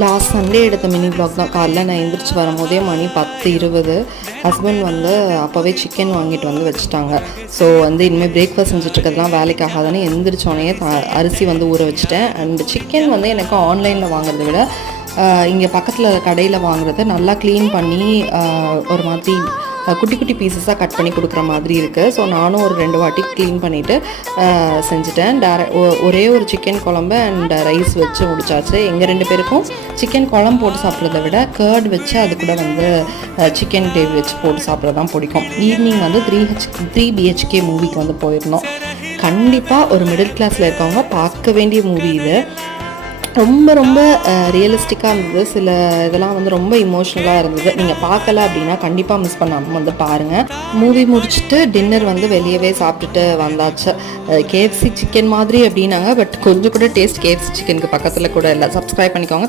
Last Sunday எடுத்த mini vlog தான். காலைல நான் எந்திரிச்சு வரும்போதே மணி 10:20. ஹஸ்பண்ட் வந்து அப்போவே சிக்கன் வாங்கிட்டு வந்து வச்சுட்டாங்க. ஸோ வந்து இனிமேல் பிரேக்ஃபாஸ்ட் செஞ்சுட்ருக்கிறதுலாம் வேலைக்கு ஆகாதுன்னு எந்திரிச்சோடனே அரிசி வந்து ஊற வச்சுட்டேன். அண்ட் சிக்கன் வந்து எனக்கு ஆன்லைனில் வாங்குறதை விட இங்கே பக்கத்தில் கடையில் வாங்குறது நல்லா க்ளீன் பண்ணி ஒரு மாதிரி குட்டி குட்டி பீசஸாக கட் பண்ணி கொடுக்குற மாதிரி இருக்குது. ஸோ நானும் ஒரு 2 வாட்டி க்ளீன் பண்ணிவிட்டு செஞ்சுட்டேன். ஒரே ஒரு சிக்கன் குழம்பு அண்ட் ரைஸ் வச்சு முடிச்சாச்சு. எங்கள் 2 பேருக்கும் சிக்கன் குழம்பு போட்டு சாப்பிட்றத விட கர்ட் வச்சு அது கூட வந்து சிக்கன் கிரேவி வச்சு போட்டு சாப்பிட்றது தான் பிடிக்கும். ஈவினிங் வந்து 3 BHK மூவிக்கு வந்து போயிருந்தோம். கண்டிப்பாக ஒரு மிடில் கிளாஸில் இருக்கவங்க பார்க்க வேண்டிய மூவி இது. ரொம்ப ரொம்ப ரியலிஸ்டிக்காக இருந்தது. சில இதெல்லாம் வந்து ரொம்ப இமோஷ்னலாக இருந்தது. நீங்கள் பார்க்கல அப்படின்னா கண்டிப்பாக மிஸ் பண்ணாமல் வந்து பாருங்கள். மூவி முடிச்சுட்டு டின்னர் வந்து வெளியவே சாப்பிட்டுட்டு வந்தாச்சு. KFC சிக்கன் மாதிரி அப்படின்னாங்க. பட் கொஞ்சம் கூட டேஸ்ட் KFC சிக்கனுக்கு பக்கத்தில் கூட இல்லை. சப்ஸ்கிரைப் பண்ணிக்கோங்க.